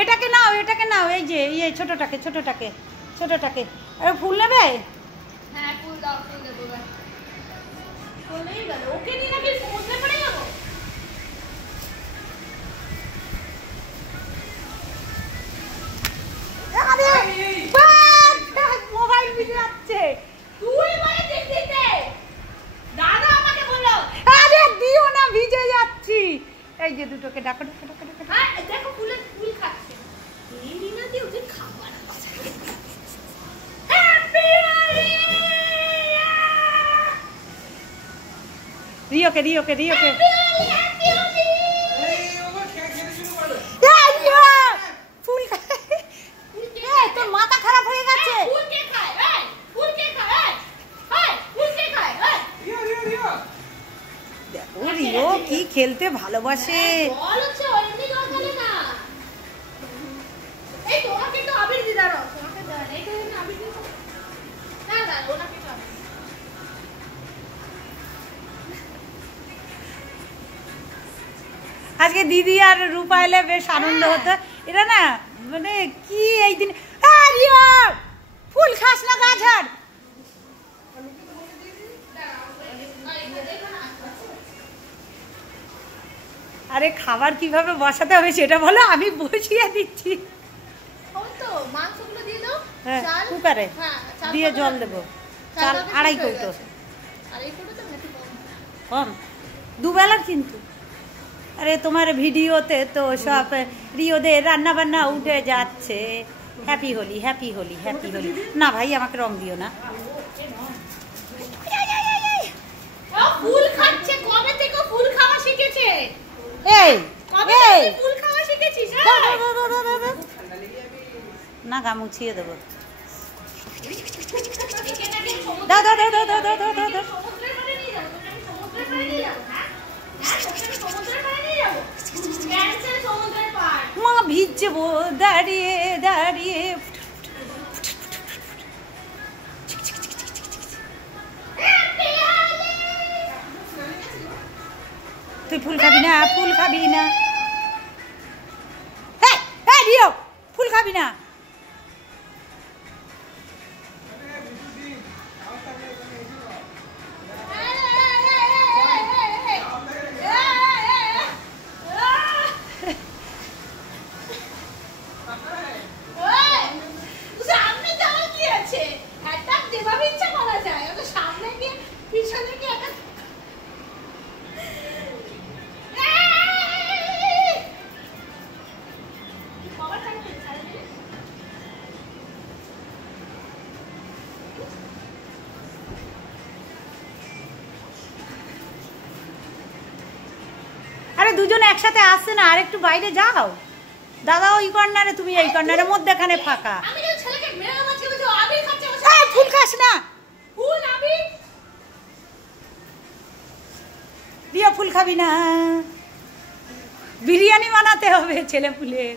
এটাকে নাও এই যে এই ছোটটাকে আরে ফুল নেবে? হ্যাঁ ফুল দাও, ফুল দেবো। চলেই গেল, ওকে নিয়ে নাকি সমুদ্রে পড়ে যাবো? মোবাইল ভিজে যাচ্ছে। তুই মানে দিতে দাদা আমাকে বললো আরে দিও না, ভিজে যাচ্ছি। এই যে দুটোকে ডাকো। হ্যাঁ দেখো ফুল খাচ্ছে। এই রিনা দি ওকে খাবার আছে। হ্যাপি হোলি রিওকে হ্যাপি হোলি এই ওগো খেতে শুরু করো। ফুল তোর মাথা খারাপ হয়ে গেছে। ফুল কে খায়? ফুল কে খায়? ফুল কে খায়? রিও দেখো রিও কি খেলতে ভালোবাসে। বল হচ্ছে এমনি জল খেলে না। এই তোমাকে তো আবির দি দাও, তোমাকে দাও। এই তো আবির দি না ওনাকে দাও। আজকে দিদি আর রূপা এলে বেশ আনন্দ হতো। এটা না মানে কি এই দিন রিও ফুল খাস না, গা ঝাড়। আরে খাবার কিভাবে বসাতে হবে সেটা বলো, আমি বসিয়ে দিচ্ছি। ওই তো মাংসগুলো দিয়ে দাও। হ্যাঁ চাল কুকারে হ্যাঁ চাল দিয়ে জল দেবো। চাল 2.5 কৌটো। আড়াই কৌটো তো নাকি কম দুবেলার কিন্তু। আরে তোমার ভিডিওতে তো সব রিওদের রান্না বান্না উঠে যাচ্ছে। হ্যাপি হোলি না ভাই আমাকে রং দিও না। ও ফুল খাচ্ছে, কবে থেকে ফুল খাওয়া শিখেছে? এই কবে এই থেকে ফুল খাওয়া শিখেছিস? দাও। না গা মুছিয়ে দেবো। দাও। সমুদ্রের পাড়ে নিয়ে যাবো, তুমি সমুদ্রের পাড়ে নিয়ে যাবো, হ্যাঁ? সমুদ্রের পাড়ে নিয়ে যাবো। ক্যান্সেল সমুদ্রের পাড়। মা ভিজছে দাঁড়িয়ে। তুই ফুল খাবি না? এই রিও ফুল খাবি না? সামনে যাওয়া কি আছে? একটা যেভাবে ইচ্ছা করা যায়। ওটা সামনে গিয়ে পিছনে গিয়ে একটা আরে দুজন একসাথে আসছে না, আর একটু বাইরে যাও। দাদা ওই কর্নারে, তুমি এই কর্নারের মধ্যেখানে ফাঁকা। আমি যে ছেলেকে মেরে মারছি বলছো আবির খাচ্ছে বসে। ফুল খাস না ফুল আবির রিও, ফুল খাবি না? বিরিয়ানি বানাতে হবে ছেলে ফুলের।